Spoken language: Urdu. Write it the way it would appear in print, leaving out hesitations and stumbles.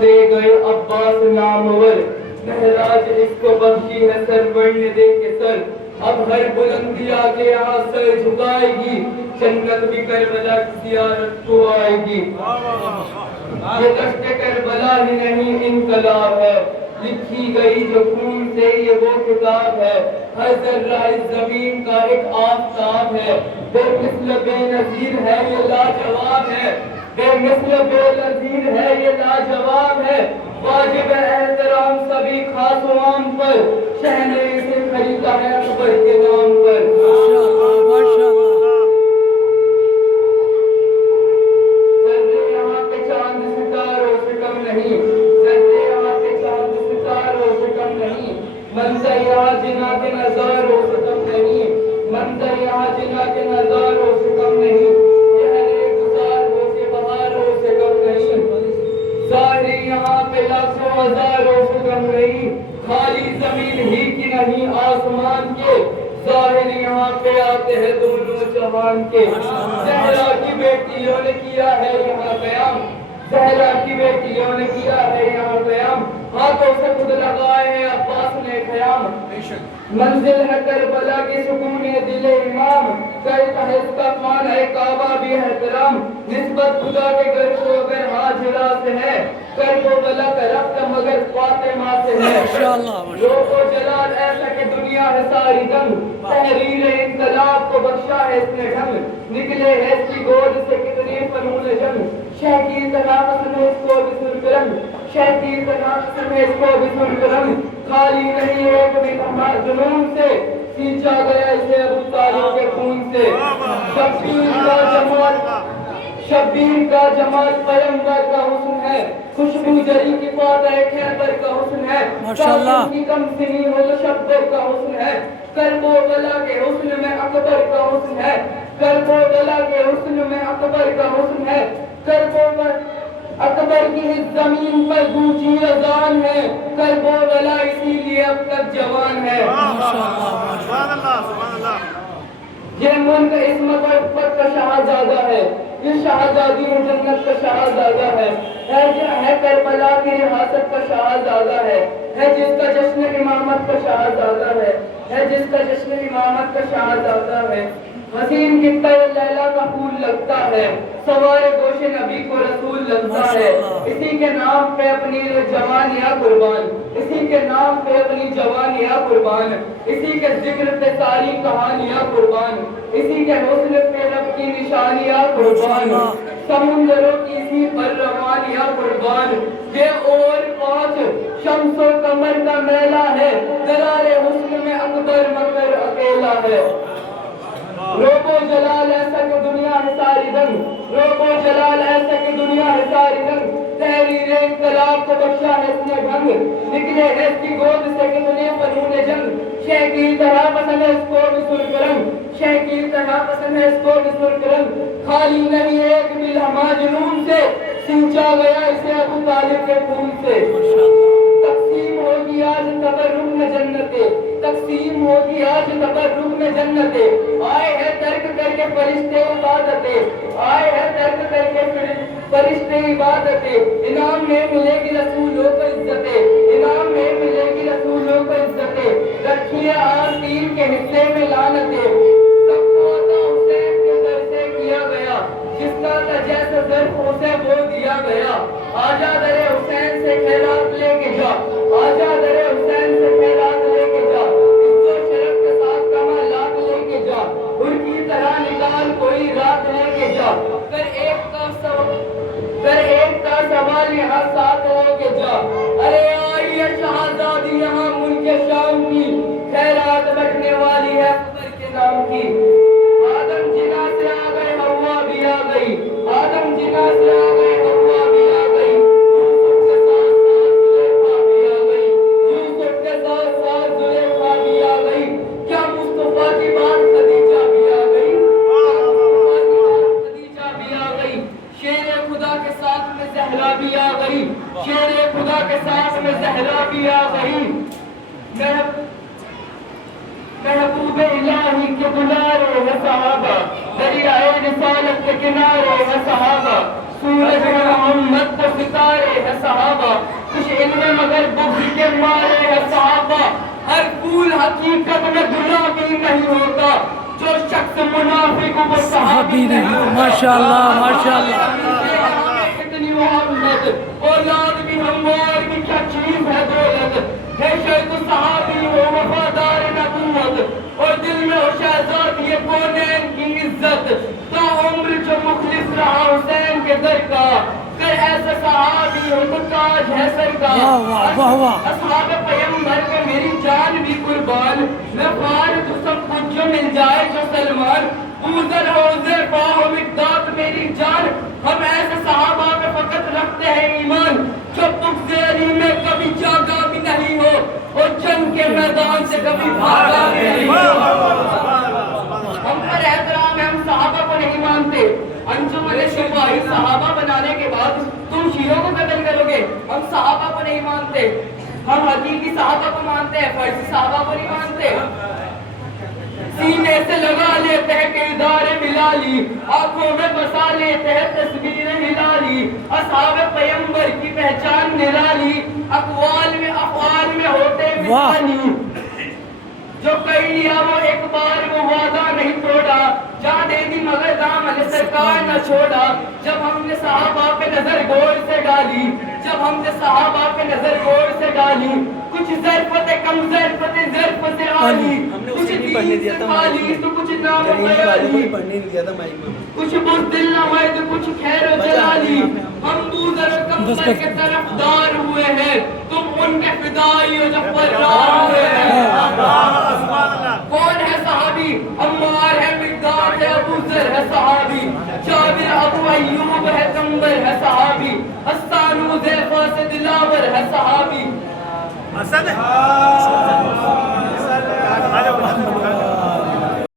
دے گئے عباس نامور، مہراج اس کو بخشی ہے سرور نے دے کے سر، اب ہر بلندی آگے یہاں سر جھکائے گی، جنت بھی کربلا کی زیارت کو آئے گی۔ یہ دشت کربلا ہی نہیں انقلاب ہے، لکھی گئی جو خون سے یہ وہ کتاب ہے، ہر ذرہ اس زمین کا ایک آفتاب ہے، بے مثل بے نظیر ہے یہ لاجواب ہے، بے مثل بے نظیر ہے یہ لاجواب ہے، واجب احترام سبھی خاص و عام پر، شہنشاہی سے خریدا ہے اکبر کے نام پر۔ ذرے یہاں پہ چاند ستاروں سے کم نہیں، ذرے یہاں پہ چاند ستاروں سے کم نہیں، منظر یہاں جنا کے نظاروں سے کم نہیں، منظر یہاں جنا کے نظاروں سے کم نہیں، ظاہری یہاں پہ لاکھوں ہزاروں سے کم نہیں، خالی زمین ہی کی نہیں آسمان کے، ظاہر یہاں پہ آتے ہیں دونوں جہان کے۔ زہرا کی بیٹیوں نے کیا ہے یہاں قیام، زہرا کی بیٹیوں نے کیا ہے یہاں قیام، ہاتھوں سے خود لگائے ہیں عباس نے خیام، منزل ہے کربلا کی سکون دل امام، کہتا ہے اس کا خانہ ہے کعبہ بھی احترام، نسبت خدا کے گھر کو اگر ہاجرہ سے ہے، کربلا کا ربط مگر فاطمہ سے ہے، روح و جلال ایسا کہ دنیا ہے ساری دنگ، تحریر انقلاب کو بخشا ہے اس نے ڈھنگ، نکلے ہے اس کی گود سے کتنی فنون جنگ، شہ کی طرح پسند ہے اس کو بھی سرخ رنگ، شہ کی طرح پسند ہے اس کو بھی سرخ رنگ، خالی نہیں ایک بھی ہمارا جنون سے، سینچا گیا اسے ابو طالب کے خون سے، شبیر کا جمال پیغمبر کا حسن ہے، خوشبو جری کی فاتح خیبر کا حسن ہے، تاکہ کی کم سنی ہو تو شبر کا حسن ہے، کرب و بلا کے حسن میں اکبر کا حسن ہے، کرب و بلا کے حسن میں اکبر کا حسن ہے، کرب و بلا اکبر کی اس زمین پر گونجی اذان ہے، کرب و بلا اسی لیے اب تک جوان ہے۔ سبحان اللہ سبحان اللہ۔ یہ ملک اس مقبت کا شہزادہ ہے، یہ شہزادی ہے جنت کا شہزادہ ہے کربلا کی ریاست کا شہزادہ ہے جس کا جشن امامت کا شہزادہ ہے جس کا جشن امامت کا شہزادہ ہے، حسین کتا لیلا کا پھول لگتا ہے، سوار گوش نبی کو رسول لگتا ہے، اسی کے نام پہ اپنی جوانیاں قربان، اسی کے نام پہ اپنی جوانیاں قربان، اسی کے ذکر پہ ساری کہانیاں قربان، اسی کے حسن پہ رب کی نشانیاں قربان، سمندروں کی اسی پر روانیاں قربان، یہ اور پانچ شمس و قمر کا میلہ ہے، جلال حسن میں اکبر مگر اکیلا ہے، روب و جلال ایسا کہ دنیا ہے ساری دنگ، روب و جلال ایسا کہ دنیا ہے ساری دنگ، تحریر انقلاب کو بخشا ہے اس نے ڈھنگ، نکلے ہے اس کی گود سے کتنے فنون جنگ، شہ کی طرح پسند ہے اس کو بھی سرخ رنگ، شہ کی طرح پسند ہے اس کو بھی سرخ رنگ، خالی نہیں ایک بھی لمحہ جنون سے، سینچا گیا اسے ابو طالب کے خون سے، تقسیم ہوگی آج تبرک میں جنتیں، تقسیم ہوگی آج تبرک میں جنتیں، آئے ہیں ترک کر کے فرشتے عبادتیں، آئے ہیں ترک کر کے فرشتے عبادتیں، انعام میں ملے گی رسولوں کو عزتیں، انعام میں ملے گی رسولوں کو عزتیں، رکھیے آستین کے حصے میں لعنتیں، سب کو عطا حسین کے در سے کیا گیا، جس کا تھا جیسا ظرف اسے وہ دیا گیا، آجا در حسین سے خیرات لے کے جا، آجا در حسین سے خیرات لے کے جا، عزت و شرف کے ساتھ کمالات لے کے جا، ان کی طرح نکال کوئی رات لے کے جا، کر ایک کا سوال یہاں ساتھ لے کے جا، ارے آئی ہے شہزادی یہاں ملک شام کی، خیرات بٹنے والی ہے اکبر کے نام کی، آدم جنا سے آ گئے ہوا بھی آ گئی، آدم جنا سے آ گئے ہوا بھی آ گئی، یوسف کے ساتھ ساتھ زلیخا بھی آ گئی، کیا مصطفیٰ کی بات خدیجہ بھی آ گئی، خدیجہ بھی آ گئی، شیر خدا کے ساتھ میں زہرا بھی آ گئی، شیر خدا کے ساتھ میں زہرا بھی آ گئی، محبوب الہی کے دلارے ہے صحابہ، دریائے رسالت کے کنارے ہے صحابہ، سورج ہے محمد تو ستارے ہے صحابہ، کچھ علم مگر بغض کے مارے ہے صحابہ، ہر پھول حقیقت میں گلابی نہیں ہوتا، جو شخص منافق وہ صحابی نہیں۔ ماشاءاللہ ماشاءاللہ۔ اتنی محمد اولاد بھی ہموار کی کیا چیز ہے دولت، ہے شیخ صحابی ہو وفادار نبوت، اور دل میں ہو شہزادی یہ کونین کی عزت، تا عمر جو مخلص رہا حسین کے در کا، کر ایسا صحابی ہو تو تاج ہے سر کا۔ اصحاب پیغمبر کو میری جان بھی قربان، میں خوار تو سب کچھ جو مل جائے جو سلمان، اوزر ہو زیفا ہو مقداد میری جان، ہم ایسے صحابہ پہ فقط رکھتے ہیں ایمان، جو بغض علی میں کبھی جاگا بھی نہیں ہو، اور جنگ کے میدان سے کبھی بھاگا بھی نہیں ہو۔ ہم پر احترام ہے، ہم صحابہ کو نہیں مانتے، انجمن شفاہی صحابہ بنانے کے بعد تم شیعوں کو قتل کرو گے، ہم صحابہ کو نہیں مانتے، ہم حقیقی صحابہ کو مانتے ہیں، فرضی صحابہ کو نہیں مانتے۔ سینے سے لگا لیتے ہیں کردار بلالی، آنکھوں میں بسا لیتے ہیں تصویر ہلالی، اصحاب پیغمبر کی پہچان نرالی، اقوال میں افعال میں ہوتے مثالی، جو کہہ لیا وہ ایک بار وہ وعدہ نہیں توڑا، جہاں دے دی مگر دامن سرکار نہ چھوڑا، جب ہم نے صحابہ پہ نظر غور سے ڈالی، جب ہم نے صحابہ پہ نظر غور سے ڈالی، کچھ ظرفت کم ظرفت ظرف سے عالی، کچھ دین سے خالی تو کچھ نام خیالی، کچھ بزدل نمائد کچھ خیر و جلالی، ہم بوزر و کمبر کے طرفدار ہوئے ہیں، تم ان کے فدائی و جب فرار ہوئے ہیں۔ کون ہے صحابی؟ عمار ہے، مقداد ہے، ابو ذر ہے صحابی، جابر ابو ایوب ہے، کمبر ہے صحابی، حسان حذیفہ سے دلاور ہے صحابی۔